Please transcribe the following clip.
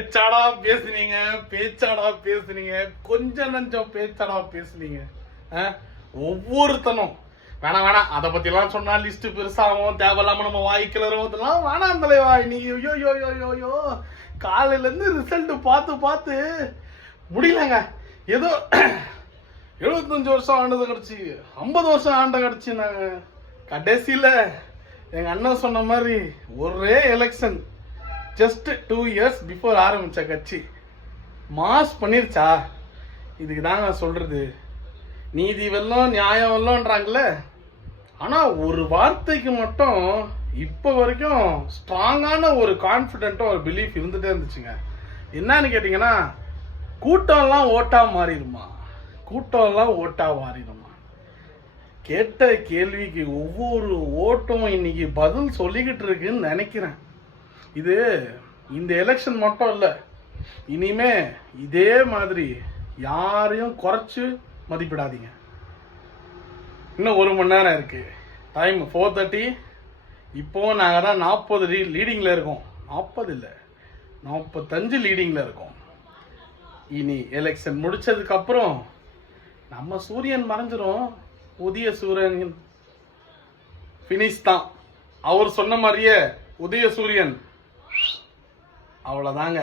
பேச்சாடா பேசுனீங்க, பேச்சாடா பேசுனீங்க, கொஞ்சம் நஞ்சம் பேச்சாடா பேசுனீங்க. ஒவ்வொருத்தனும் வேணாம் வேணாம் அதை பத்தி எல்லாம் சொன்னா லிஸ்ட் பெருசாகும், தேவையில்லாம நம்ம வாய்க்கிளரும், அதெல்லாம் வேணாம் தலைவா. இன்னைக்கு ஐயோ யோ யோ யோ யோ காலையில இருந்து ரிசல்ட் பார்த்து பார்த்து முடியலங்க. ஏதோ 75 வருஷம் ஆண்டது கிடைச்சி 50 வருஷம் ஆண்ட கிடைச்சி நாங்க கடைசியில எங்க அண்ணன் சொன்ன மாதிரி ஒரே எலெக்ஷன் ஜஸ்ட் 2 years பிஃபோர் ஆரம்பிச்ச கட்சி மாஸ் பண்ணிருச்சா. இதுக்கு தான் நான் சொல்றது, நீதி வெல்லம் நியாயம் வெல்லம்ன்றாங்கல்ல. ஆனா ஒரு வார்த்தைக்கு மட்டும் இப்ப வரைக்கும் ஸ்ட்ராங்கான ஒரு கான்பிடென்ட்டும் ஒரு பிலீஃப் இருந்துட்டே இருந்துச்சுங்க. என்னன்னு கேட்டீங்கன்னா, கூட்டம்லாம் ஓட்டா மாறிடுமா, கூட்டம்லாம் ஓட்டா மாறிடுமா. கேட்ட கேள்விக்கு ஒவ்வொரு ஓட்டும் இன்னைக்கு பதில் சொல்லிக்கிட்டு இருக்குன்னு நினைக்கிறேன். இது இந்த எலெக்ஷன் மட்டும் இல்லை, இனிமே இதே மாதிரி யாரையும் குறைச்சு மதிப்பிடாதீங்க. இன்னும் 1 மணி நேரம் இருக்கு, டைம் 4:30. இப்போ நாங்கள் தான் 40 லீடிங்கில் இருக்கோம். 40 இல்லை 45 லீடிங்கில் இருக்கோம். இனி எலெக்ஷன் முடிச்சதுக்கு அப்புறம் நம்ம சூரியன் மறைஞ்சிரும், உதய சூரியன் பினிஷ் தான். அவர் சொன்ன மாதிரியே உதய சூரியன், அவ்வளோதாங்க.